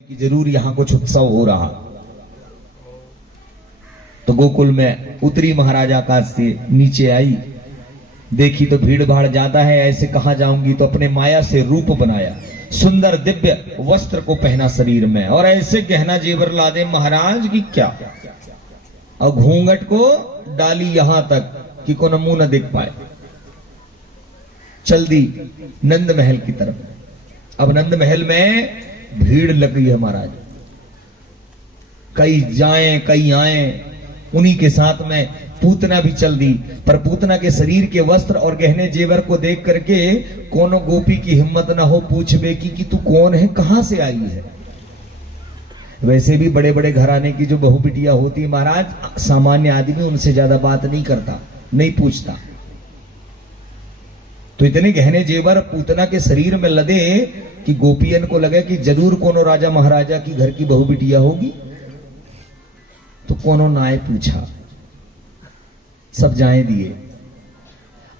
कि जरूर यहां कुछ उत्सव हो रहा। तो गोकुल में उतरी महाराज आकाश से नीचे आई, देखी तो भीड़ भाड़ ज्यादा है, ऐसे कहां जाऊंगी, तो अपने माया से रूप बनाया, सुंदर दिव्य वस्त्र को पहना शरीर में, और ऐसे गहना जेवर ला दे महाराज की क्या, और घूंघट को डाली यहां तक कि कोनो मुंह न दिख पाए। चल दी नंद महल की तरफ। अब नंद महल में भीड़ लग गई है महाराज, कई जाएं कई आए, उन्हीं के साथ में पूतना भी चल दी। पर पूतना के शरीर के वस्त्र और गहने जेवर को देख करके कोनो गोपी की हिम्मत ना हो पूछबे कि तू कौन है, कहां से आई है। वैसे भी बड़े बड़े घराने की जो बहू बिटिया होती है महाराज, सामान्य आदमी उनसे ज्यादा बात नहीं करता, नहीं पूछता। तो इतने गहने जेवर पूतना के शरीर में लदे कि गोपियन को लगे कि जरूर कोनो राजा महाराजा की घर की बहू बिटिया होगी। तो कोनो नाय पूछा, सब जाए दिए।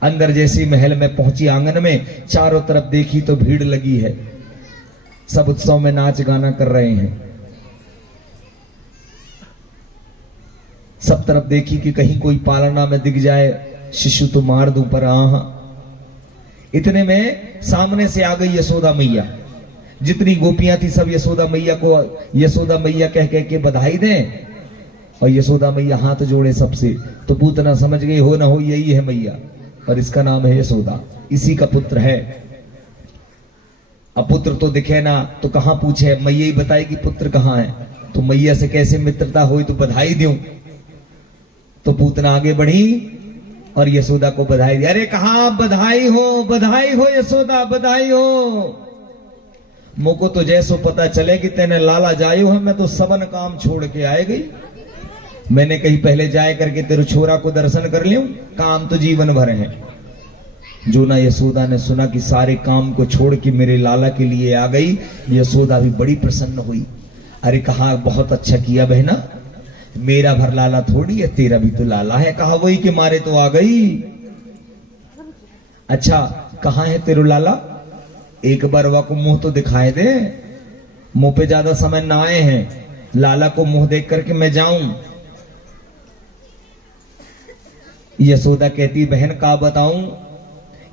अंदर जैसे महल में पहुंची, आंगन में चारों तरफ देखी तो भीड़ लगी है, सब उत्सव में नाच गाना कर रहे हैं। सब तरफ देखी कि कहीं कोई पालना में दिख जाए, शिशु तो मार दूं, पर आहा। इतने में सामने से आ गई यशोदा मैया। जितनी गोपियां थी सब यशोदा मैया को यशोदा मैया कह कह के बधाई दें, और यशोदा मैया हाथ जोड़े सबसे। तो पूतना समझ गई हो ना हो यही है मैया, और इसका नाम है यशोदा, इसी का पुत्र है। अब पुत्र तो दिखे ना तो कहां पूछे, मैया ही बताए कि पुत्र कहां है। तो मैया से कैसे मित्रता हुई, तो बधाई दूं। तो पूतना आगे बढ़ी और यशोदा को बधाई दी। अरे कहा बधाई हो यशोदा, बधाई हो। मोको तो जैसो पता चले कि तेने लाला जायो है, मैं तो सबन काम छोड़ के आए गई। मैंने कहीं पहले जाए करके तेरे छोरा को दर्शन कर लियो, काम तो जीवन भर है। जो ना यशोदा ने सुना कि सारे काम को छोड़ के मेरे लाला के लिए आ गई, यशोदा भी बड़ी प्रसन्न हुई। अरे कहा बहुत अच्छा किया बहना, मेरा भर लाला थोड़ी है, तेरा भी तो लाला है। कहा वही के मारे तो आ गई। अच्छा कहां है तेरो लाला, एक बार वा को मुंह तो दिखाए दे। मुंह पे ज्यादा समय ना आए हैं, लाला को मुंह देख करके मैं जाऊं। यशोदा कहती बहन का बताऊं,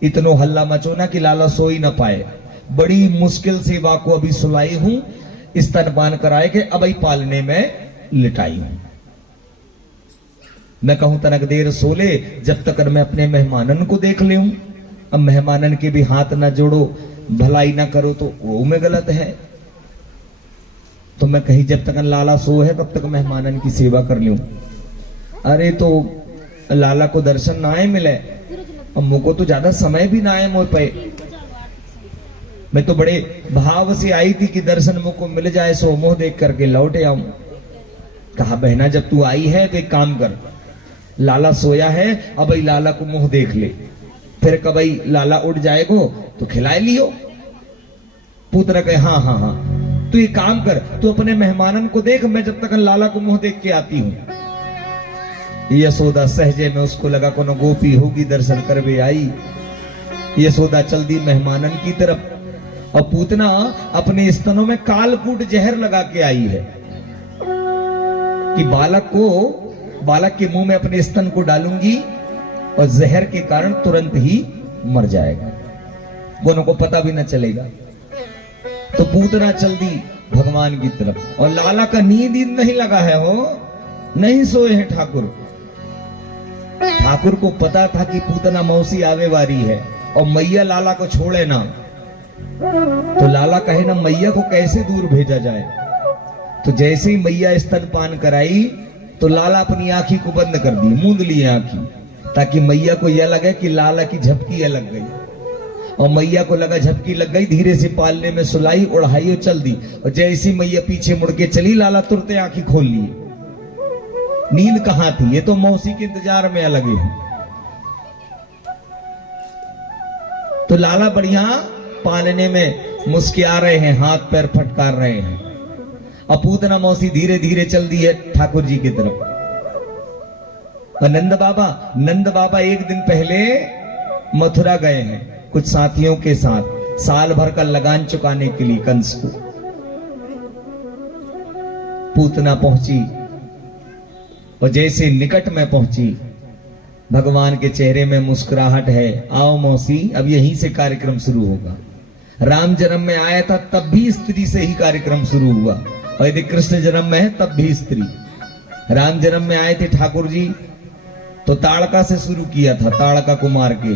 इतनो हल्ला मचो ना कि लाला सो ही ना पाए। बड़ी मुश्किल से वा को अभी सुलाई हूं, स्तनपान कराए के अब ही पालने में लिटाई हूं। मैं कहूं तनक देर सोले, जब तक मैं अपने मेहमानन को देख ले। अब मेहमानन के भी हाथ ना जोड़ो, भलाई ना करो, तो वो में गलत है। तो मैं कहीं जब तक लाला सो है तब तक मेहमानन की सेवा कर लूं। अरे तो लाला को दर्शन ना आए मिले, और मुझको तो ज्यादा समय भी ना आए मुझ पे। मैं तो बड़े भाव से आई थी कि दर्शन मुझको मिल जाए, सो मुंह देख करके लौटे आऊं। कहा बहना जब तू आई है तो एक काम कर, लाला सोया है, अब लाला को मुंह देख ले, फिर कभी लाला उठ जाएगो तो खिलाए लियो। पुत्र कहे हाँ हाँ हाँ, तू एक काम कर, तू अपने मेहमानन को देख, मैं जब तक लाला को मुंह देख के आती हूं। यशोदा सहजे में उसको लगा कोनो गोपी होगी, दर्शन करवे आई। यशोदा चल दी मेहमानन की तरफ, और पूतना अपने स्तनों में कालकूट जहर लगा के आई है कि बालक के मुंह में अपने स्तन को डालूंगी और जहर के कारण तुरंत ही मर जाएगा, दोनों को पता भी न चलेगा। तो पूतना चल दी भगवान की तरफ, और लाला का नींद नहीं लगा है, हो नहीं सोए हैं ठाकुर। ठाकुर को पता था कि पूतना मौसी आवे वारी है, और मैया लाला को छोड़े ना। तो लाला कहे ना मैया को कैसे दूर भेजा जाए। तो जैसे ही मैया स्तनपान कराई तो लाला अपनी आंखी को बंद कर दी, मूंद ली आंखी, ताकि मैया को यह लगे कि लाला की झपकी लग गई। और मैया को लगा झपकी लग गई, धीरे से पालने में सुलाई उड़ाई और चल दी। और जैसी मैया पीछे मुड़ के चली, लाला तुरंत आंखी खोल ली। नींद कहां थी, ये तो मौसी के इंतजार में लगे हैं। तो लाला बढ़िया पालने में मुस्किया रहे हैं, हाथ पैर फटकार रहे हैं। अब पूतना मौसी धीरे धीरे चल दी है ठाकुर जी की तरफ। और नंद बाबा एक दिन पहले मथुरा गए हैं कुछ साथियों के साथ, साल भर का लगान चुकाने के लिए कंस को। पूतना पहुंची और जैसे निकट में पहुंची, भगवान के चेहरे में मुस्कुराहट है। आओ मौसी, अब यहीं से कार्यक्रम शुरू होगा। राम जन्म में आया था तब भी स्त्री से ही कार्यक्रम शुरू हुआ, और यदि कृष्ण जन्म में है तब भी स्त्री। राम जन्म में आए थे ठाकुर जी तो ताड़का से शुरू किया था, ताड़का को मार के।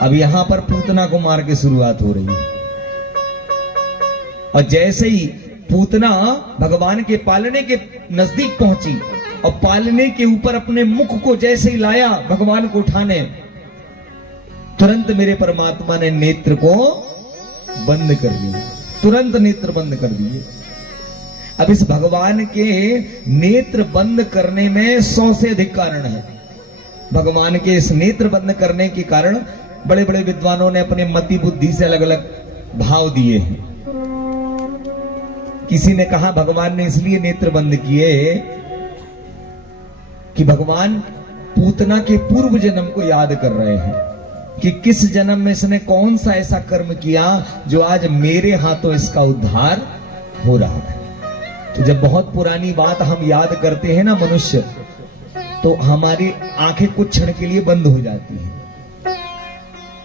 अब यहां पर पूतना को मार के शुरुआत हो रही है। और जैसे ही पूतना भगवान के पालने के नजदीक पहुंची और पालने के ऊपर अपने मुख को जैसे ही लाया भगवान को उठाने, तुरंत मेरे परमात्मा ने नेत्र को बंद कर दिया, तुरंत नेत्र बंद कर दिए। अब इस भगवान के नेत्र बंद करने में 100 से अधिक कारण है। भगवान के इस नेत्र बंद करने के कारण बड़े बड़े विद्वानों ने अपने मति बुद्धि से अलग अलग भाव दिए हैं। किसी ने कहा भगवान ने इसलिए नेत्र बंद किए कि भगवान पूतना के पूर्व जन्म को याद कर रहे हैं कि किस जन्म में इसने कौन सा ऐसा कर्म किया जो आज मेरे हाथों इसका उद्धार हो रहा है। तो जब बहुत पुरानी बात हम याद करते हैं ना मनुष्य, तो हमारी आंखें कुछ क्षण के लिए बंद हो जाती हैं।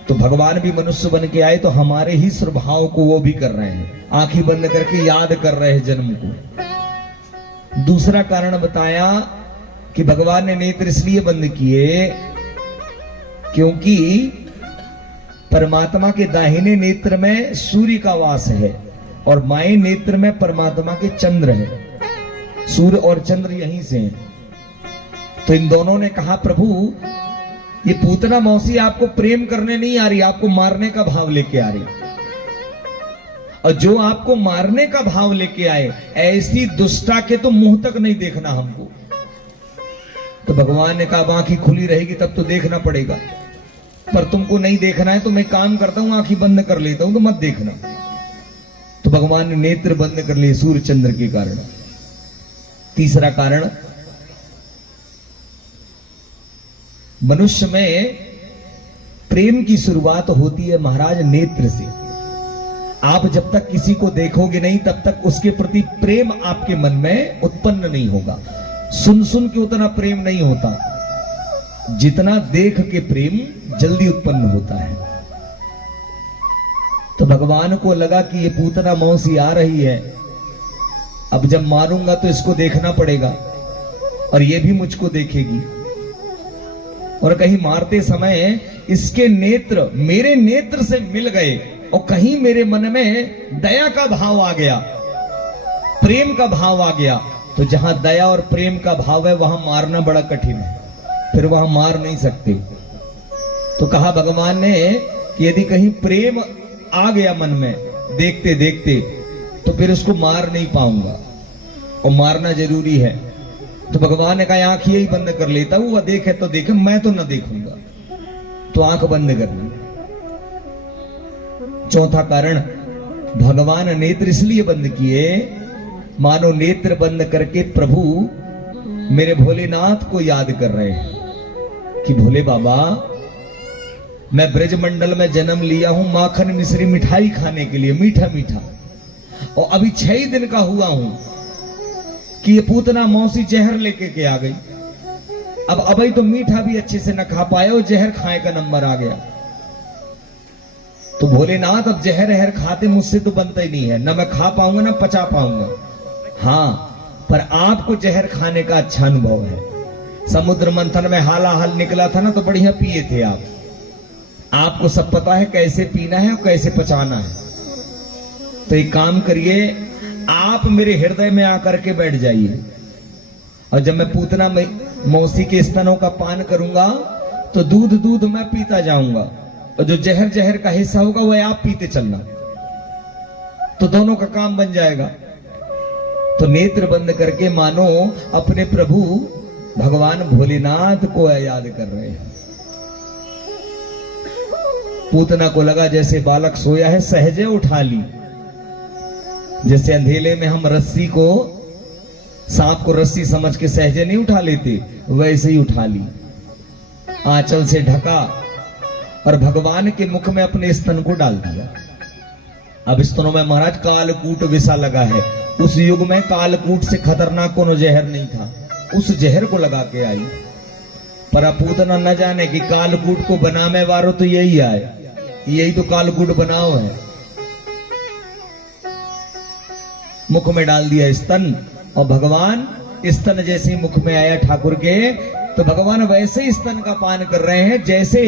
तो भगवान भी मनुष्य बन के आए तो हमारे ही स्वभाव को वो भी कर रहे हैं, आंखें बंद करके याद कर रहे हैं जन्म को। दूसरा कारण बताया कि भगवान ने नेत्र इसलिए बंद किए क्योंकि परमात्मा के दाहिने नेत्र में सूर्य का वास है और बाएं नेत्र में परमात्मा के चंद्र है। सूर्य और चंद्र यहीं से हैं। तो इन दोनों ने कहा प्रभु ये पूतना मौसी आपको प्रेम करने नहीं आ रही, आपको मारने का भाव लेके आ रही, और जो आपको मारने का भाव लेके आए ऐसी दुष्टा के तो मुंह तक नहीं देखना हमको। तो भगवान ने कहा आंखें खुली रहेगी तब तो देखना पड़ेगा, पर तुमको नहीं देखना है तो मैं काम करता हूं, आंखें बंद कर लेता हूं, तो मत देखना। तो भगवान ने नेत्र बंद कर लिए सूर्य चंद्र के कारण। तीसरा कारण, मनुष्य में प्रेम की शुरुआत होती है महाराज नेत्र से। आप जब तक किसी को देखोगे नहीं तब तक उसके प्रति प्रेम आपके मन में उत्पन्न नहीं होगा। सुन सुन के उतना प्रेम नहीं होता जितना देख के प्रेम जल्दी उत्पन्न होता है। तो भगवान को लगा कि ये पूतना मौसी आ रही है, अब जब मारूंगा तो इसको देखना पड़ेगा और ये भी मुझको देखेगी, और कहीं मारते समय इसके नेत्र मेरे नेत्र से मिल गए और कहीं मेरे मन में दया का भाव आ गया, प्रेम का भाव आ गया, तो जहां दया और प्रेम का भाव है वहां मारना बड़ा कठिन है, फिर वहां मार नहीं सकते। तो कहा भगवान ने कि यदि कहीं प्रेम आ गया मन में देखते देखते तो फिर उसको मार नहीं पाऊंगा और मारना जरूरी है। तो भगवान ने कहा आंख यही बंद कर लेता हूं, वह देखे तो देखे, मैं तो ना देखूंगा, तो आंख बंद कर ली। चौथा कारण, भगवान नेत्र इसलिए बंद किए मानो नेत्र बंद करके प्रभु मेरे भोलेनाथ को याद कर रहे हैं कि भोले बाबा मैं ब्रजमंडल में जन्म लिया हूं माखन मिश्री मिठाई खाने के लिए, मीठा मीठा, और अभी 6 दिन का हुआ हूं कि ये पूतना मौसी जहर लेके के आ गई। अब अभी तो मीठा भी अच्छे से न खा पाए और जहर खाए का नंबर आ गया। तो भोलेनाथ अब जहर अहर खाते मुझसे तो बनता ही नहीं है, ना मैं खा पाऊंगा ना पचा पाऊंगा। हाँ, पर आपको जहर खाने का अच्छा अनुभव है। समुद्र मंथन में हालाहाल निकला था ना तो बढ़िया पिए थे आप, आपको सब पता है कैसे पीना है और कैसे पचाना है। तो एक काम करिए, आप मेरे हृदय में आकर के बैठ जाइए, और जब मैं पूतना मौसी के स्तनों का पान करूंगा तो दूध दूध मैं पीता जाऊंगा, और जो जहर जहर का हिस्सा होगा वह आप पीते चलना, तो दोनों का काम बन जाएगा। तो नेत्र बंद करके मानो अपने प्रभु भगवान भोलेनाथ को याद कर रहे हैं। पूतना को लगा जैसे बालक सोया है सहजे उठा ली, जैसे अंधेले में हम रस्सी को, सांप को रस्सी समझ के सहजे नहीं उठा लेते, वैसे ही उठा ली, आंचल से ढका और भगवान के मुख में अपने स्तन को डाल दिया। अब स्तनों में महाराज कालकूट विषा लगा है, उस युग में कालकूट से खतरनाक कोनो जहर नहीं था, उस जहर को लगा के आई। पर पूतना न जाने कि कालकूट को बनाने वालों तो यही आए, यही तो कालकूट बनाओ है। मुख में डाल दिया स्तन, और भगवान स्तन जैसे मुख में आया ठाकुर के, तो भगवान वैसे ही स्तन का पान कर रहे हैं जैसे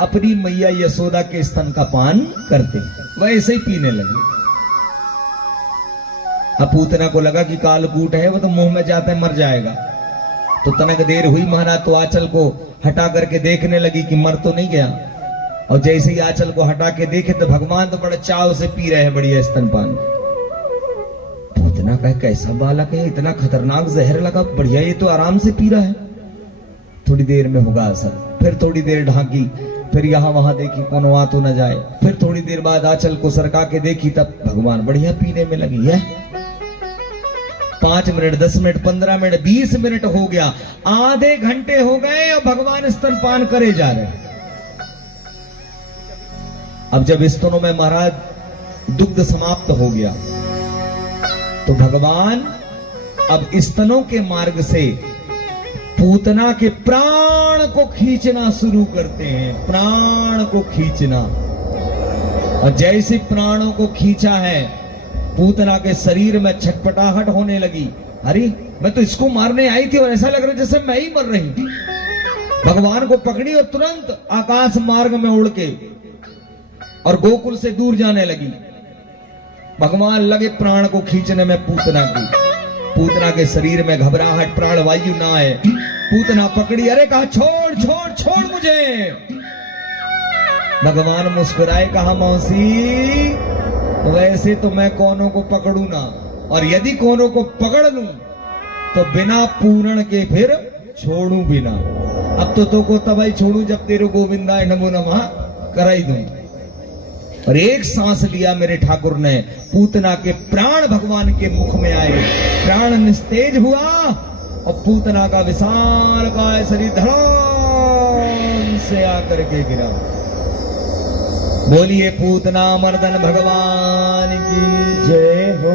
अपनी मैया यशोदा के स्तन का पान करते, वैसे ही पीने लगे। अब पूतना को लगा कि कालकूट है, वो तो मुंह में जाते मर जाएगा। तो तनक देर हुई, महाराज तो आंचल को हटा करके देखने लगी कि मर तो नहीं गया। और जैसे ही आंचल को हटा के देखे तो भगवान तो बड़े चाव से पी रहे हैं बढ़िया स्तनपान। पूतना का कैसा बालक है, इतना खतरनाक जहर लगा, बढ़िया ये तो आराम से पी रहा है, थोड़ी देर में होगा असर। फिर थोड़ी देर ढांकी, फिर यहां वहां देखी कोनो आ तो न जाए, फिर थोड़ी देर बाद आंचल को सरका के देखी, तब भगवान बढ़िया पीने में लगी है। 5 मिनट, 10 मिनट, 15 मिनट, 20 मिनट हो गया, आधे घंटे हो गए और भगवान स्तनपान करे जा रहे हैं। अब जब स्तनों में महाराज दुग्ध समाप्त हो गया, तो भगवान अब स्तनों के मार्ग से पूतना के प्राण को खींचना शुरू करते हैं, प्राण को खींचना। और जैसे प्राणों को खींचा है, पूतना के शरीर में छटपटाहट होने लगी। अरे मैं तो इसको मारने आई थी और ऐसा लग रहा है जैसे मैं ही मर रही हूं। भगवान को पकड़ी और तुरंत आकाश मार्ग में उड़ के और गोकुल से दूर जाने लगी। भगवान लगे प्राण को खींचने में पूतना की। पूतना के शरीर में घबराहट, प्राणवायु ना आए। पूतना पकड़ी, अरे कहा छोड़ छोड़ छोड़ मुझे। भगवान मुस्कुराए, कहा मौसी वैसे तो मैं कोनों को पकड़ू ना, और यदि कोनों को पकड़ लूं तो बिना पूर्ण के फिर छोड़ू बिना। अब तो को तब छोड़ू जब तेरे गोविंदा नमो नमः कराई दूं। और एक सांस लिया मेरे ठाकुर ने, पूतना के प्राण भगवान के मुख में आए, प्राण निस्तेज हुआ और पूतना का विशाल काय शरीर धड़ाम से आकर के गिरा। बोलिए पूतना मर्दन भगवान की जय हो।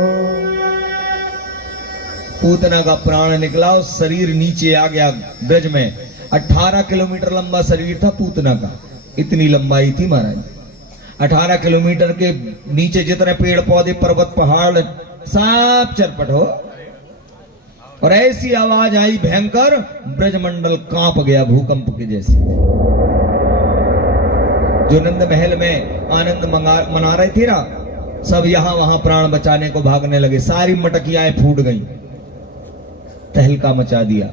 पूतना का प्राण निकला और शरीर नीचे आ गया ब्रज में। 18 किलोमीटर लंबा शरीर था पूतना का, इतनी लंबाई थी महाराज। 18 किलोमीटर के नीचे जितने पेड़ पौधे पर्वत पहाड़ सब चरपट हो। और ऐसी आवाज आई भयंकर, ब्रजमंडल कांप गया भूकंप के जैसे। जो नंद महल में आनंद मना रहे थे ना, सब यहां वहां प्राण बचाने को भागने लगे। सारी मटकियां फूट गई, तहलका मचा दिया।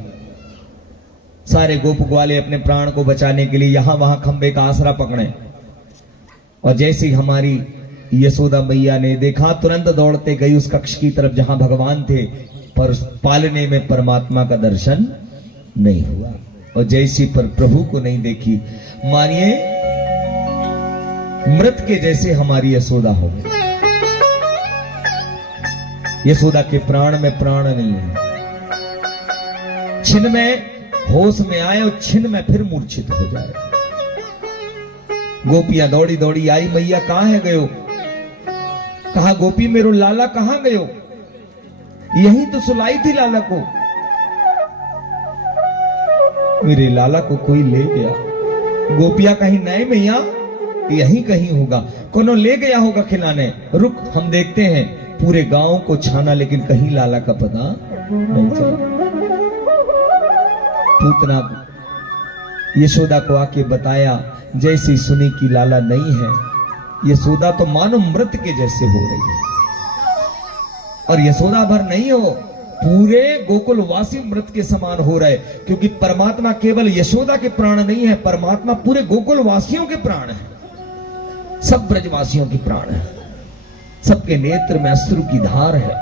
सारे गोप ग्वाले अपने प्राण को बचाने के लिए यहां वहां खंबे का आसरा पकड़े। और जैसे ही हमारी यशोदा मैया ने देखा, तुरंत दौड़ते गई उस कक्ष की तरफ जहां भगवान थे, पर पालने में परमात्मा का दर्शन नहीं हुआ। और जैसी पर प्रभु को नहीं देखी, मानिए मृत के जैसे हमारी यशोदा हो गई। यशोदा के प्राण में प्राण नहीं है। छिन में होश में आए और छिन में फिर मूर्छित हो जाए। गोपियां दौड़ी दौड़ी आई, मैया कहां है गयो? कहा गोपी मेरो लाला कहां गयो? यही तो सुलाई थी लाला को। मेरे लाला को कोई ले गया। गोपियां कहीं नहीं मैया, यहीं कहीं होगा, कोनो ले गया होगा खिलाने। रुक हम देखते हैं। पूरे गांव को छाना लेकिन कहीं लाला का पता नहीं चला। पूतना यशोदा को आके बताया, जैसी सुनी कि लाला नहीं है, यशोदा तो मानो मृत के जैसे हो रही है। और यशोदा भर नहीं हो, पूरे गोकुल वासी मृत के समान हो रहे, क्योंकि परमात्मा केवल यशोदा के प्राण नहीं है, परमात्मा पूरे गोकुल वासियों के प्राण है, सब ब्रजवासियों की प्राण है। सबके नेत्र में अश्रु की धार है।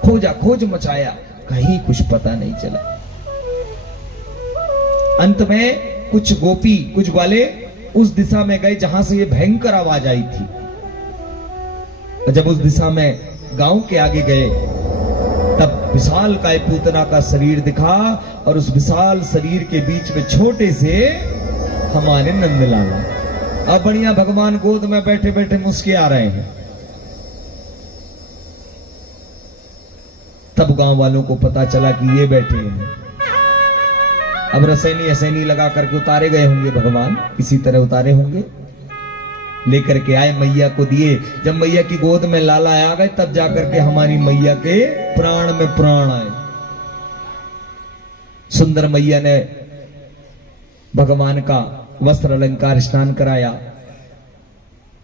खोजा खोज मचाया, कहीं कुछ पता नहीं चला। अंत में कुछ गोपी कुछ ग्वाले उस दिशा में गए जहां से ये भयंकर आवाज आई थी। जब उस दिशा में गांव के आगे गए, तब विशाल काय पूतना का शरीर दिखा, और उस विशाल शरीर के बीच में छोटे से हमारे नंदलाला। अब बढ़िया भगवान गोद में बैठे बैठे मुस्कुरा रहे हैं। तब गांव वालों को पता चला कि ये बैठे हैं। अब रसैनी असैनी लगा करके उतारे गए होंगे भगवान, किसी तरह उतारे होंगे, लेकर के आए, मैया को दिए। जब मैया की गोद में लाला आ गए तब जाकर के हमारी मैया के प्राण में प्राण आए। सुंदर मैया ने भगवान का वस्त्र अलंकार स्नान कराया।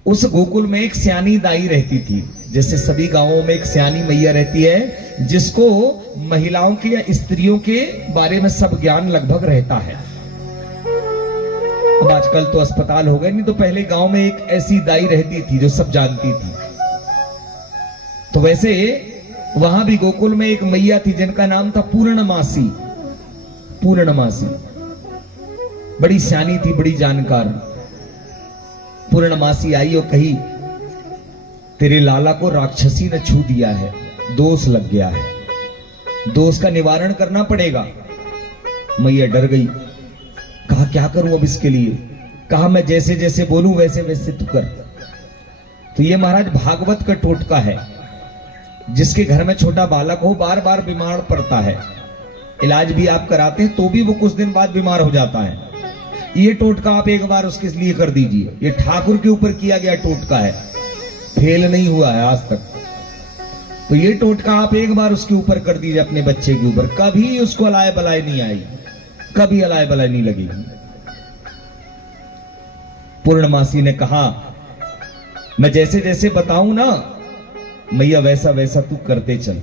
उस गोकुल में एक सियानी दाई रहती थी, जैसे सभी गांवों में एक सियानी मैया रहती है जिसको महिलाओं के या स्त्रियों के बारे में सब ज्ञान लगभग रहता है। अब आजकल तो अस्पताल हो गए, नहीं तो पहले गांव में एक ऐसी दाई रहती थी जो सब जानती थी। तो वैसे वहां भी गोकुल में एक मैया थी जिनका नाम था पूर्णमासी। पूर्णमासी बड़ी सियानी थी, बड़ी जानकार। पूर्णमासी आई और कही, तेरे लाला को राक्षसी ने छू दिया है, दोष लग गया है, दोष का निवारण करना पड़ेगा। मैया डर गई, कहा क्या करूं अब इसके लिए। कहा मैं जैसे जैसे बोलूं वैसे वैसे तू कर। तो ये महाराज भागवत का टोटका है। जिसके घर में छोटा बालक हो बार बार बीमार पड़ता है, इलाज भी आप कराते हैं तो भी वो कुछ दिन बाद बीमार हो जाता है। ये टोटका आप एक बार उसके लिए कर दीजिए। ये ठाकुर के ऊपर किया गया टोटका है, फेल नहीं हुआ है आज तक। तो ये टोटका आप एक बार उसके ऊपर कर दीजिए, अपने बच्चे के ऊपर, कभी उसको अलाय बलाय नहीं आई, कभी अलाय बलाय नहीं लगेगी। पूर्णमासी ने कहा मैं जैसे जैसे बताऊं ना मैया वैसा वैसा तू करते चल।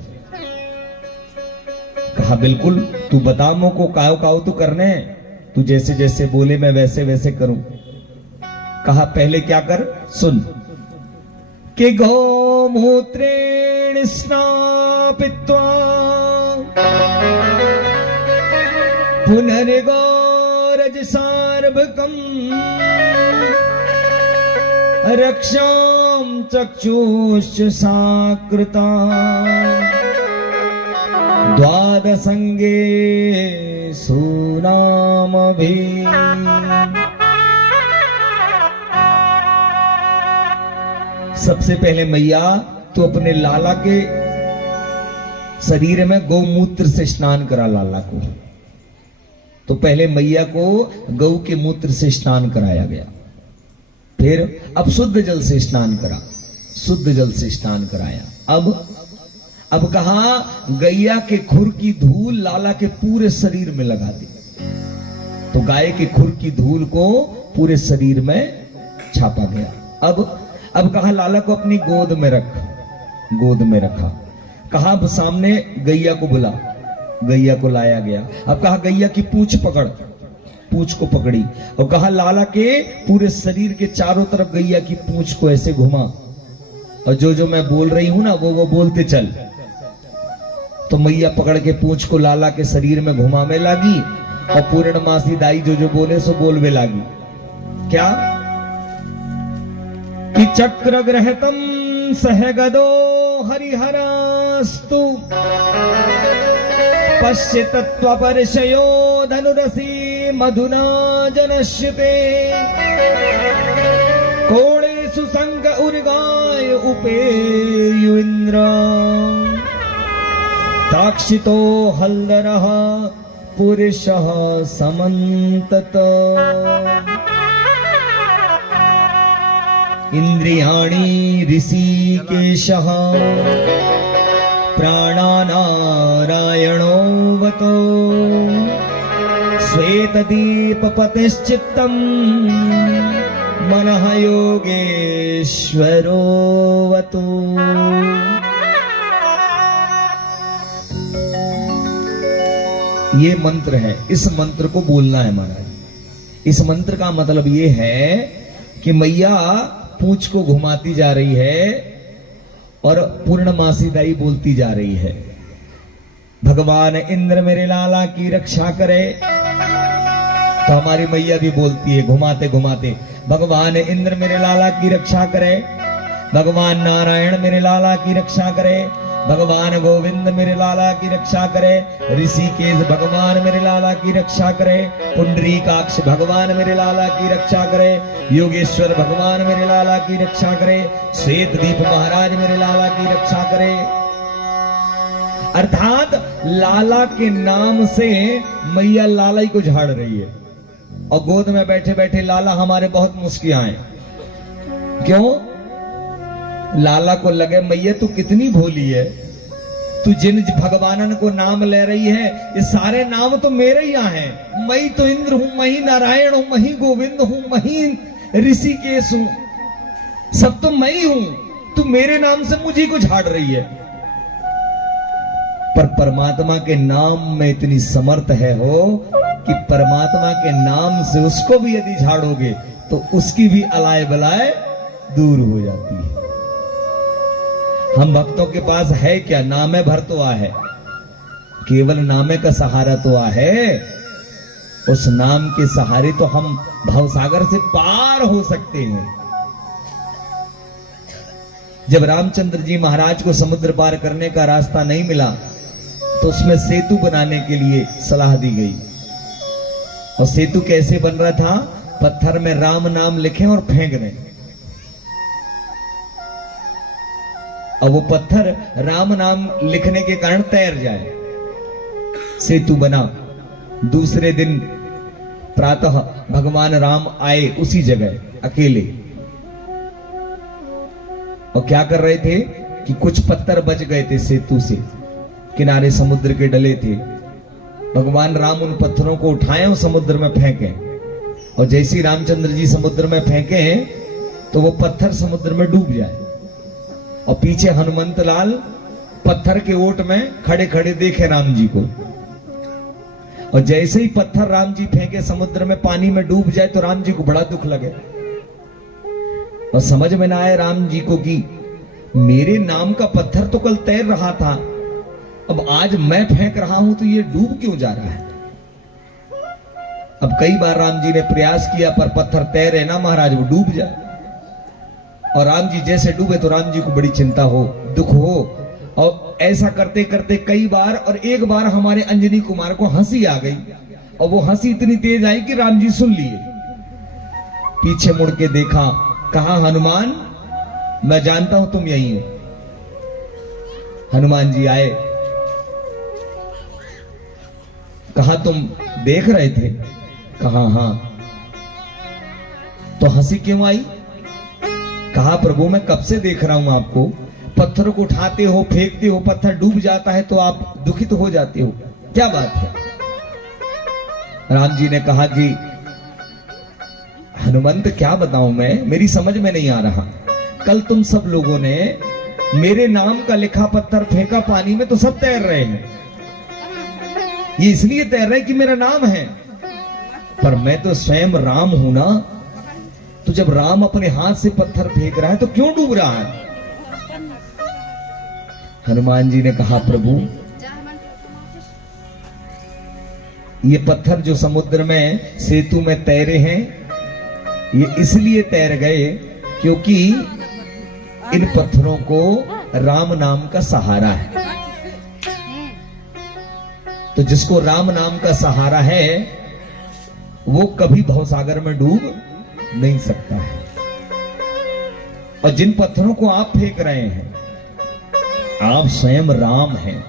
कहा बिल्कुल, तू बता मुझको कायो कायो तू करने हैं, तू जैसे जैसे बोले मैं वैसे वैसे करूं। कहा पहले क्या कर सुन, कि गौमूत्रेण स्नापित्वा पुनर्गौरज सार्भकम् रक्षां चक्षुश्च साकृता द्वादशंगे सुनामभि। सबसे पहले मैया तो अपने लाला के शरीर में गौमूत्र से स्नान करा लाला को। तो पहले मैया को गौ के मूत्र से स्नान कराया गया, फिर अब शुद्ध जल से स्नान करा, शुद्ध जल से स्नान कराया। अब कहा गैया के खुर की धूल लाला के पूरे शरीर में लगा दी। तो गाय के खुर की धूल को पूरे शरीर में छापा गया। अब कहा लाला को अपनी गोद में रख, गोद में रखा। कहा अब सामने गैया को बुला, गैया को लाया गया। अब कहा गैया की पूंछ पकड़, पूंछ को पकड़ी और कहा लाला के पूरे शरीर के चारों तरफ गैया की पूंछ को ऐसे घुमा और जो जो मैं बोल रही हूं ना वो बोलते चल। तो मैया पकड़ के पूंछ को लाला के शरीर में घुमावे लागी और पूर्णमासी दाई जो जो बोले सो बोलवे लागी। क्या कि चक्र ग्रहतम सहगदो हरिहरास्तु पश्यतत्वपरिशयो धनुरसी मधुना जनश्यते कोणेषु संग उर्गाय उपेयु इंद्र ताक्षितो हल्दरः पुरुषः समन्तत इंद्रियाणि ऋषिकेशः प्राणानारायणो वतो श्वेतदीपपतिश्चित्तं मनः योगेश्वरो वतो। ये मंत्र है, इस मंत्र को बोलना है महाराज। इस मंत्र का मतलब ये है कि मैया पूंछ को घुमाती जा रही है और पूर्णमासी दाई बोलती जा रही है, भगवान इंद्र मेरे लाला की रक्षा करे। तो हमारी मैया भी बोलती है घुमाते घुमाते, भगवान इंद्र मेरे लाला की रक्षा करे, भगवान नारायण मेरे लाला की रक्षा करे, भगवान गोविंद मेरे लाला की रक्षा करे, ऋषिकेश भगवान मेरे लाला की रक्षा करे, पुंडरीकाक्ष भगवान मेरे लाला की रक्षा करे, योगेश्वर भगवान मेरे लाला की रक्षा करे, श्वेतदीप महाराज मेरे लाला की रक्षा करे। अर्थात लाला के नाम से मैया लाला ही को झाड़ रही है। और गोद में बैठे बैठे लाला हमारे बहुत मुस्कियाए। क्यों? लाला को लगे मैया तू कितनी भोली है, तू जिन भगवानन को नाम ले रही है ये सारे नाम तो मेरे ही यहाँ हैं। मैं तो इंद्र हूं, मैं ही नारायण हूं, मैं ही गोविंद हूं, मैं ही ऋषिकेश हूं, सब तो मैं ही हूं। तू मेरे नाम से मुझे को झाड़ रही है। पर परमात्मा के नाम में इतनी समर्थ है हो कि परमात्मा के नाम से उसको भी यदि झाड़ोगे तो उसकी भी अलाय बलाय दूर हो जाती है। हम भक्तों के पास है क्या? नामे भर तो आ है, केवल नामे का सहारा तो आ है। उस नाम के सहारे तो हम भवसागर से पार हो सकते हैं। जब रामचंद्र जी महाराज को समुद्र पार करने का रास्ता नहीं मिला तो उसमें सेतु बनाने के लिए सलाह दी गई। और सेतु कैसे बन रहा था? पत्थर में राम नाम लिखे और फेंक रहे। अब वो पत्थर राम नाम लिखने के कारण तैर जाए। सेतु बना। दूसरे दिन प्रातः भगवान राम आए उसी जगह अकेले। और क्या कर रहे थे कि कुछ पत्थर बच गए थे सेतु से, किनारे समुद्र के डले थे। भगवान राम उन पत्थरों को उठाए और समुद्र में फेंके। और जैसे ही रामचंद्र जी समुद्र में फेंके तो वो पत्थर समुद्र में डूब जाए। और पीछे हनुमंत लाल पत्थर के ओट में खड़े खड़े देखे राम जी को। और जैसे ही पत्थर राम जी फेंके समुद्र में, पानी में डूब जाए तो राम जी को बड़ा दुख लगे। और समझ में ना आए राम जी को कि मेरे नाम का पत्थर तो कल तैर रहा था, अब आज मैं फेंक रहा हूं तो ये डूब क्यों जा रहा है। अब कई बार राम जी ने प्रयास किया पर पत्थर तैरे ना महाराज, वो डूब जाए। और राम जी जैसे डूबे तो राम जी को बड़ी चिंता हो, दुख हो। और ऐसा करते करते कई बार, और एक बार हमारे अंजनी कुमार को हंसी आ गई। और वो हंसी इतनी तेज आई कि राम जी सुन लिए। पीछे मुड़ के देखा, कहा हनुमान मैं जानता हूं तुम यही हो। हनुमान जी आए, कहा तुम देख रहे थे? कहा हां। तो हंसी क्यों आई? कहा प्रभु मैं कब से देख रहा हूं आपको, पत्थरों को उठाते हो, फेंकते हो, पत्थर डूब जाता है तो आप दुखित हो जाते हो, क्या बात है? राम जी ने कहा कि हनुमंत क्या बताऊं मैं, मेरी समझ में नहीं आ रहा। कल तुम सब लोगों ने मेरे नाम का लिखा पत्थर फेंका पानी में तो सब तैर रहे हैं। ये इसलिए तैर रहे कि मेरा नाम है, पर मैं तो स्वयं राम हूं ना। तो जब राम अपने हाथ से पत्थर फेंक रहा है तो क्यों डूब रहा है? हनुमान जी ने कहा प्रभु ये पत्थर जो समुद्र में सेतु में तैरे हैं ये इसलिए तैर गए क्योंकि इन पत्थरों को राम नाम का सहारा है। तो जिसको राम नाम का सहारा है वो कभी भवसागर में डूब नहीं सकता है। और जिन पत्थरों को आप फेंक रहे हैं आप स्वयं राम हैं।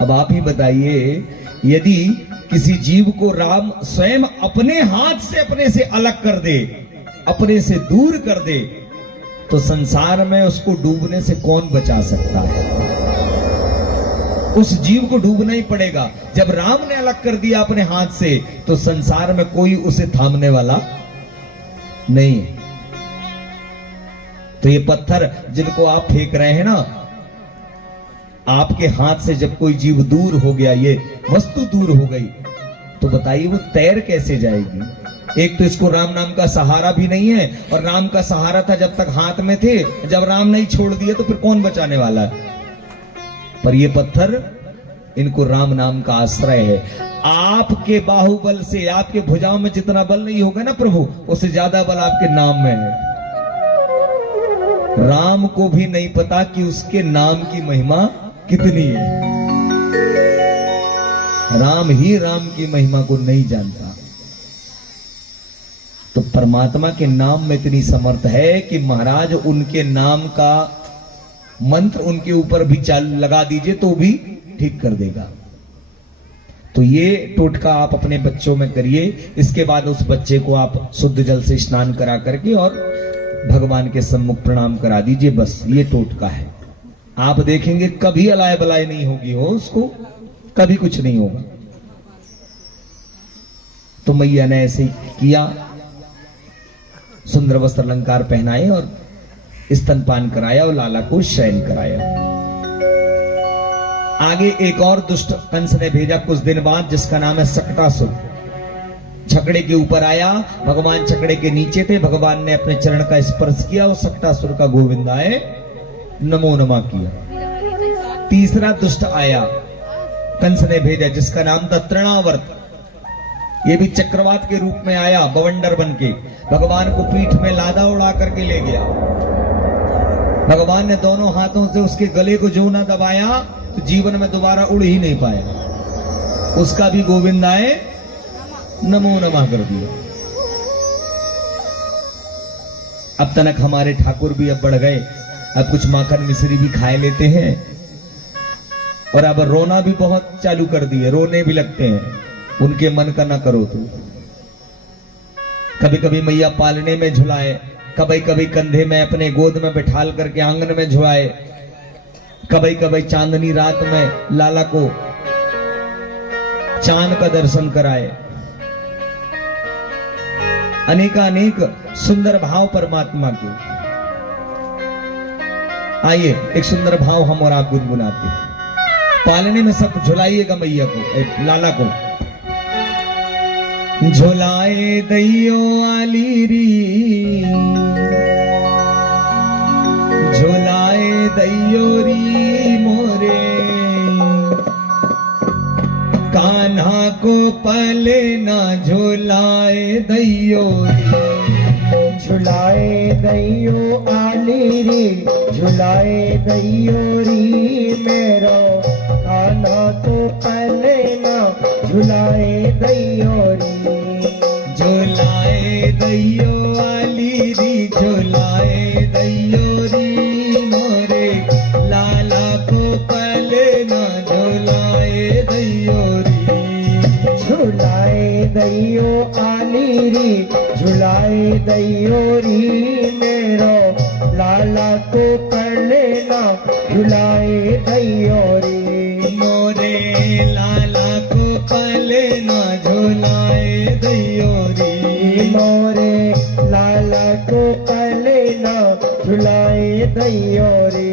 अब आप ही बताइए, यदि किसी जीव को राम स्वयं अपने हाथ से अपने से अलग कर दे, अपने से दूर कर दे, तो संसार में उसको डूबने से कौन बचा सकता है? उस जीव को डूबना ही पड़ेगा। जब राम ने अलग कर दिया अपने हाथ से तो संसार में कोई उसे थामने वाला नहीं है। तो ये पत्थर जिनको आप फेंक रहे हैं ना, आपके हाथ से जब कोई जीव दूर हो गया, ये वस्तु दूर हो गई, तो बताइए वो तैर कैसे जाएगी? एक तो इसको राम नाम का सहारा भी नहीं है, और राम का सहारा था जब तक हाथ में थे, जब राम नहीं छोड़ दिए तो फिर कौन बचाने वाला है? पर ये पत्थर इनको राम नाम का आश्रय है। आपके बाहुबल से, आपके भुजाओं में जितना बल नहीं होगा ना प्रभु, उससे ज्यादा बल आपके नाम में है। राम को भी नहीं पता कि उसके नाम की महिमा कितनी है। राम ही राम की महिमा को नहीं जानता। तो परमात्मा के नाम में इतनी समर्थ है कि महाराज उनके नाम का मंत्र उनके ऊपर भी चालू लगा दीजिए तो भी ठीक कर देगा। तो ये टोटका आप अपने बच्चों में करिए। इसके बाद उस बच्चे को आप शुद्ध जल से स्नान करा करके और भगवान के सम्मुख प्रणाम करा दीजिए। बस ये टोटका है। आप देखेंगे कभी अलाय बलाय नहीं होगी हो उसको, कभी कुछ नहीं होगा। तो मैया ने ऐसे ही किया, सुंदर वस्त्र अलंकार पहनाए और स्तनपान कराया और लाला को शयन कराया। आगे एक और दुष्ट कंस ने भेजा कुछ दिन बाद, जिसका नाम है सकटासुर। छकड़े के ऊपर आया, भगवान छकड़े के नीचे थे, भगवान ने अपने चरण का स्पर्श किया और सकटासुर का गोविंदाय नमो नमः किया। तीसरा दुष्ट आया, कंस ने भेजा, जिसका नाम था तृणावर्त। ये भी चक्रवात के रूप में आया, बवंडर बन के भगवान को पीठ में लादा उड़ा करके ले गया। भगवान ने दोनों हाथों से उसके गले को जो ना दबाया तो जीवन में दोबारा उड़ ही नहीं पाया। उसका भी गोविंदाय नमो नमः कर दिया। अब तक हमारे ठाकुर भी अब बढ़ गए, अब कुछ माखन मिश्री भी खाए लेते हैं और अब रोना भी बहुत चालू कर दिए, रोने भी लगते हैं। उनके मन का ना करो तो। कभी कभी मैया पालने में झुलाए, कभी कभी कंधे में अपने गोद में बिठाल करके आंगन में झुलाए, कभी कभी चांदनी रात में लाला को चांद का दर्शन कराए। अनेकानेक सुंदर भाव परमात्मा के। आइए एक सुंदर भाव हम और आप गुनगुनाते हैं। पालने में सब झुलाइएगा मैया को, लाला को। झुलाए दैयो आली री, झुलाए दैयो री मोरे, कान्हा को पले ना झुलाए दैयो री। झुलाए दैयो आली री, झुलाए दैयो री मेरो, कान्हा को पले ना झुलाए दैयो री। झुलाए दैयो आली री, झुलाए दैयो री मोरे, लाला को पले ना झुलाए दैयो री। झुलाए दैयो आली री, झुलाए दैयो री मेरो, लाला को पले ना झुलाए दैयो री। मोरे लाला को पले ना झुलाए दैयो री। मोरे लाला को पले ना झुलाए दैयो री।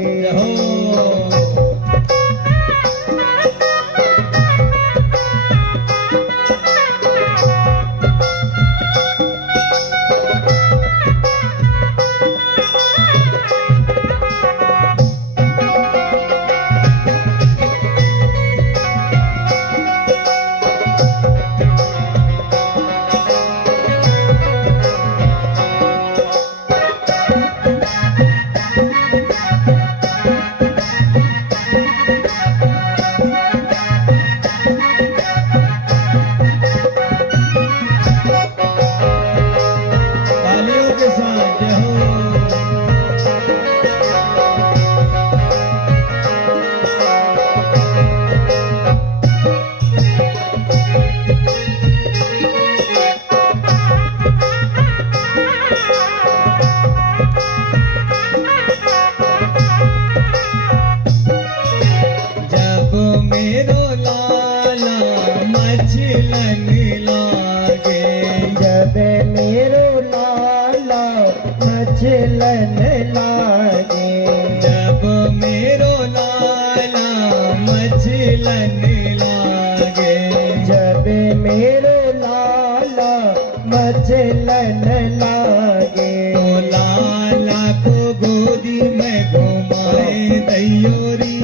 मचलन लागे, तो लाला को गोदी में घुमाए दैयो री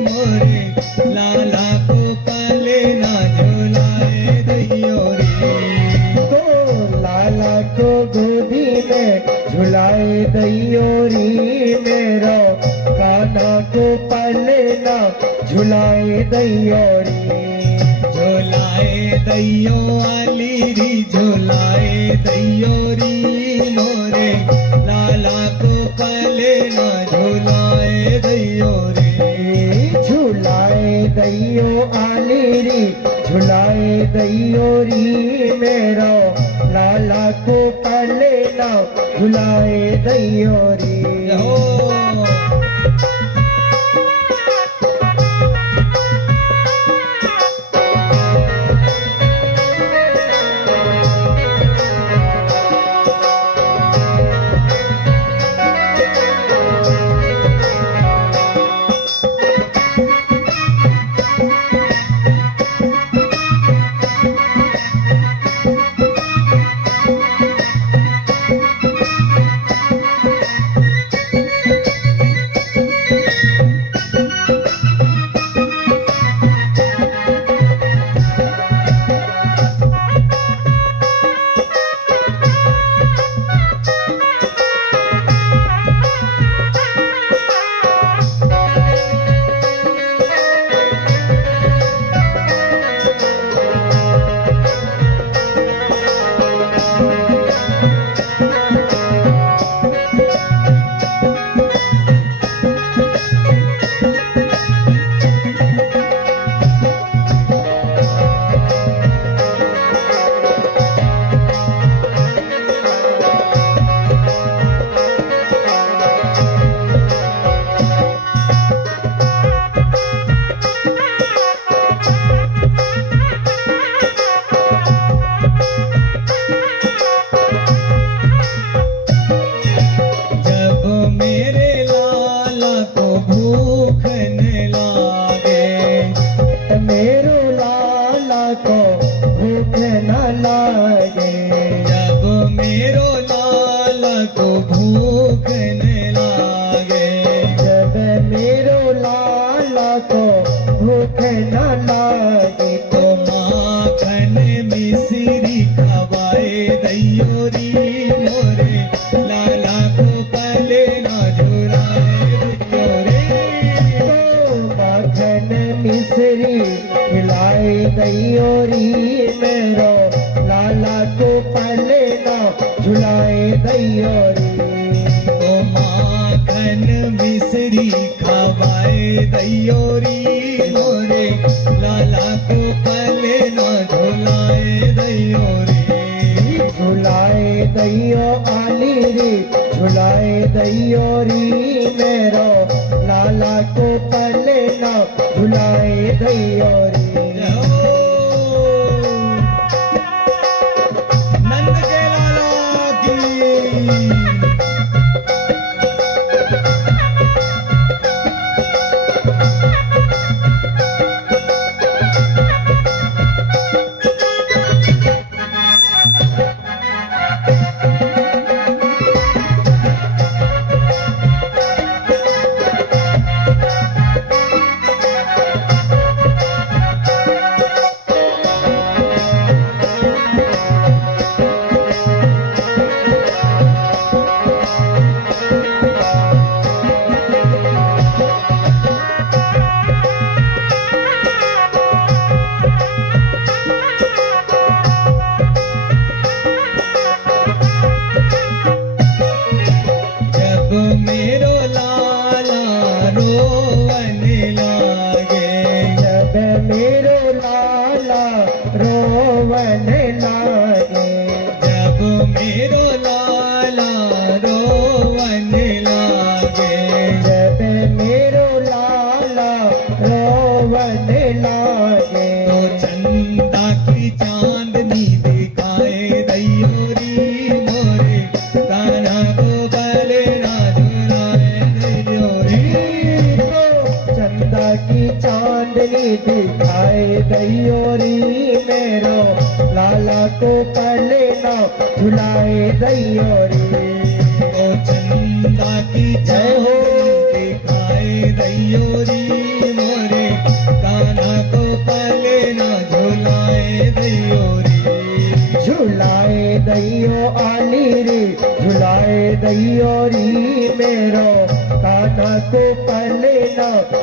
मोरे, लाला को पले ना झुलाए दैयो री। तो लाला को गोदी में झुलाए दैयो री मेरो, कान्हा को पले ना झुलाए दैयो री। झुलाए झुलाए दैयो आली री झुलाए दैयो री मोरे लाला को पले ना झुलाए दैयो रे झुलाए दैयो आली री झुलाए दैयो री मेरो लाला को पले ना झुलाए दैयो री हो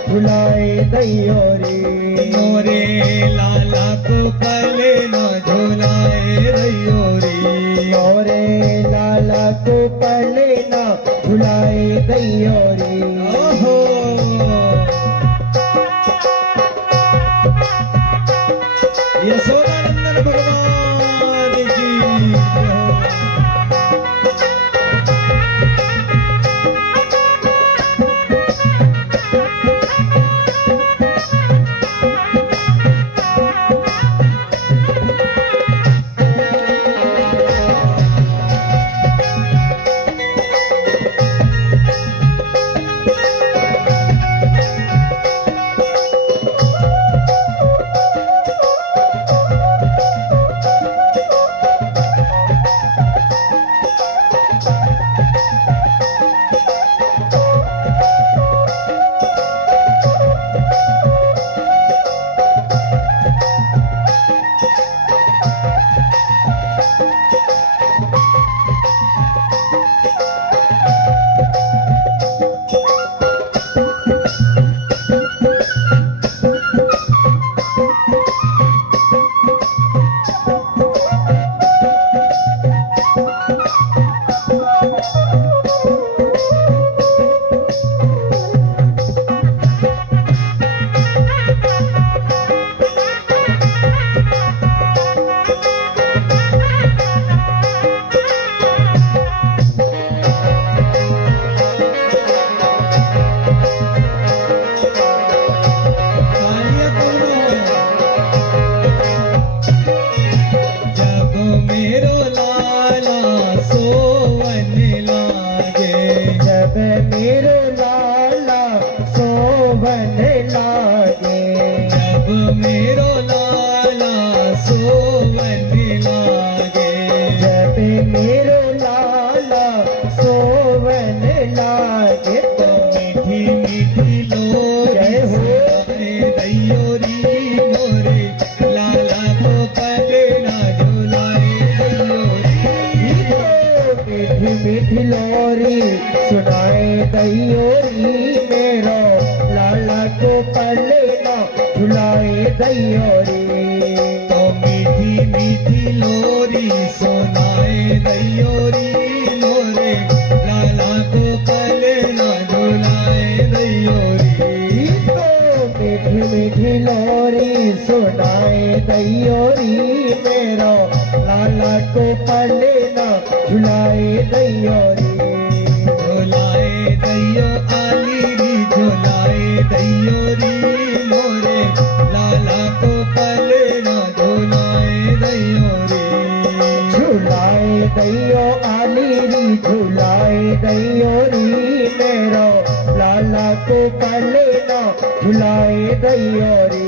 झुलाए दैयो रे मोरे लाला को पले यशोदानंदन भगवान की जय हो। मेरो लाला सोवन लागे, जब मेरो लाला सोवन लागे, तो मीठी मीठी लोरी सुनाए दैयोरी मोरे लाला को पले ना झुलाए दैयोरी। मीठी मीठी लोरी सुनाए दैयोरी, मेरो लाला को पले ना झुलाए दैयोरी। तो मीठी मीठी लोरी सुनाए दैयोरी मोरे लाला को पले ना झुलाए दैयोरी। तो मीठी मीठी लोरी सुनाए दैयोरी, मेरो लाला को पले ना झुलाए दैयोरी। झुलाए दैयो आलीरी झुलाए दैयोरी मोरे लाला को पले ना झुलाए दैयोरी। झुलाए दैयो आलीरी झुलाए दैयोरी, मेरो लाला को पले ना झुलाए दैयोरी।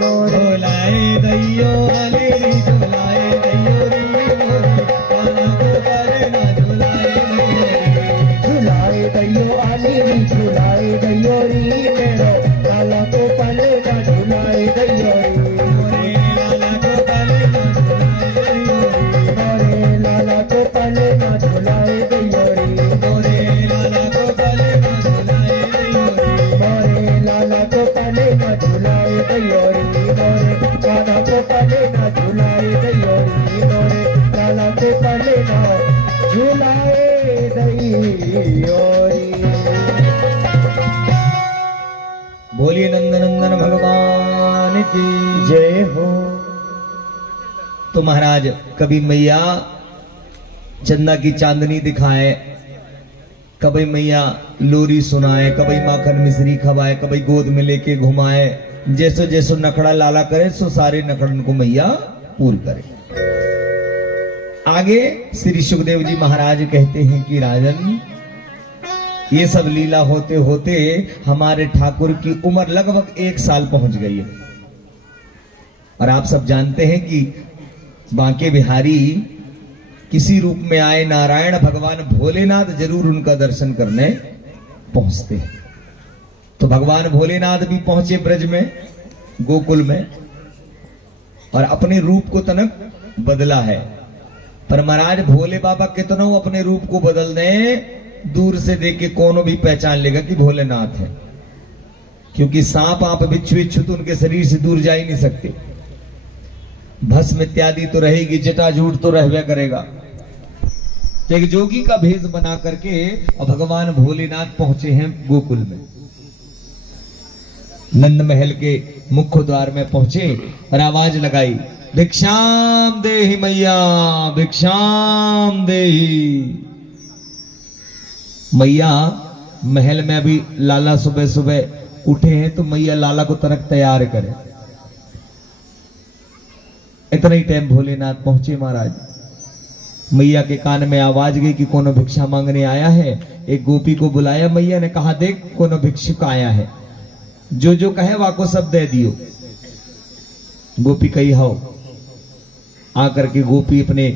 मोरे झुलाए दैयो आलीरी झुलाए दैयोरी मोरे लाला को पले ना झुलाए दैयोरी। झुलाए दैयो आलीरी झुलाए दैयोरी, मेरो लाला को पले ना झुलाए दैयोरी। मोरे लाला को पले ना झुलाए दैयोरी। मोरे लाला को पले ना झुलाए दैयोरी। मोरे लाला को पले ना झुलाए दैयोरी। मोरे लाला को पले ना झुलाए दैयोरी। मोरे लाला को पले ना झुलाए दैयोरी। मोरे लाला को पले ना झुलाए दैयोरी। बोलिए नंदनंदन भगवान की जय हो। तो महाराज कभी मैया चंदा की चांदनी दिखाए, कभी मैया लोरी सुनाए, कभी माखन मिश्री खवाए, कभी गोद में लेके घुमाए। जैसो जैसो नखड़ा लाला करे सो सारे नखड़न को मैया पूर करे। आगे श्री सुखदेव जी महाराज कहते हैं कि राजन, ये सब लीला होते होते हमारे ठाकुर की उम्र लगभग 1 साल पहुंच गई है। और आप सब जानते हैं कि बांके बिहारी किसी रूप में आए, नारायण भगवान भोलेनाथ जरूर उनका दर्शन करने पहुंचते हैं। तो भगवान भोलेनाथ भी पहुंचे ब्रज में, गोकुल में, और अपने रूप को तनक बदला है। पर महाराज भोले बाबा कितनों अपने रूप को बदल दें, दूर से देख के कोनो भी पहचान लेगा कि भोलेनाथ है। क्योंकि सांप आप बिच्छू इच्छू तो उनके शरीर से दूर जा ही नहीं सकते। भस्म इत्यादि तो रहेगी, जटा जूट तो रहवे करेगा। तो एक जोगी का भेष बना करके और भगवान भोलेनाथ पहुंचे हैं गोकुल में। नंद महल के मुख्य द्वार में पहुंचे और आवाज लगाई, भिक्षाम देहि मैया, भिक्षाम देहि। मैया महल में अभी लाला सुबह सुबह उठे हैं, तो मैया लाला को तनक तैयार करे। इतना ही टाइम भोलेनाथ पहुंचे महाराज। मैया के कान में आवाज गई कि कोनो भिक्षा मांगने आया है। एक गोपी को बुलाया, मैया ने कहा, देख कोनो भिक्षुक आया है, जो जो कहे वाको सब दे दियो। गोपी कही हो। आकर के गोपी अपने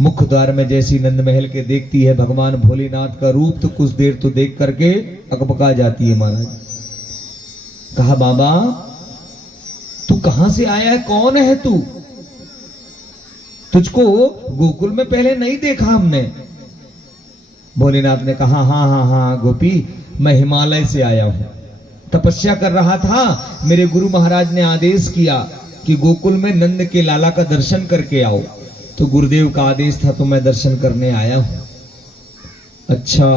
मुख्य द्वार में जैसी नंद महल के देखती है भगवान भोलेनाथ का रूप, तो कुछ देर तो देख करके अकबका जाती है महाराज। कहा, बाबा तू कहां से आया है, कौन है तू? तुझको गोकुल में पहले नहीं देखा हमने। भोलेनाथ ने कहा, हाँ हाँ हाँ गोपी, मैं हिमालय से आया हूं, तपस्या कर रहा था। मेरे गुरु महाराज ने आदेश किया कि गोकुल में नंद के लाला का दर्शन करके आओ, तो गुरुदेव का आदेश था, तो मैं दर्शन करने आया हूं। अच्छा,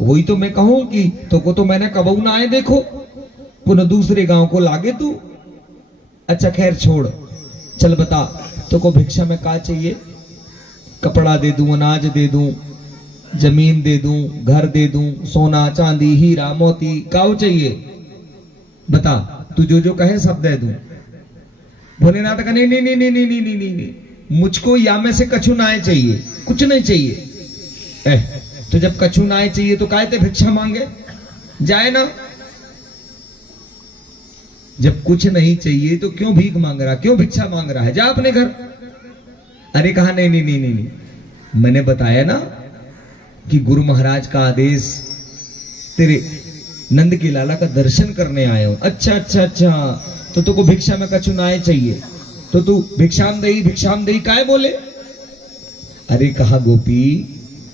वही तो मैं कहूं कि तो मैंने कबू ना आए देखो, पुनः दूसरे गांव को लागे तू। अच्छा खैर छोड़, चल बता तो को भिक्षा में का चाहिए? कपड़ा दे दूं, अनाज दे दूं, जमीन दे दूं, घर दे दूं, सोना चांदी हीरा मोती, काऊ चाहिए? बता, तू जो जो कहे सब दे दूं। भोलेनाथ का नहीं नहीं नहीं नहीं नहीं नहीं नहीं नहीं, मुझको या में से कछु नाए चाहिए, कुछ नहीं चाहिए। तो जब कछु नाए चाहिए तो काहे ते भिक्षा मांगे? जाए ना। जब कुछ नहीं चाहिए तो क्यों भीख मांग रहा, क्यों भिक्षा मांग रहा है? जा अपने घर। अरे कहा, नहीं नहीं नहीं नहीं नहीं, मैंने बताया ना कि गुरु महाराज का आदेश, तेरे नंद के लाला का दर्शन करने आया हूं। अच्छा अच्छा अच्छा, तो तुमको भिक्षा में कछु नाए चाहिए, तो तू भिक्षाम दही काहे बोले? अरे कहा, गोपी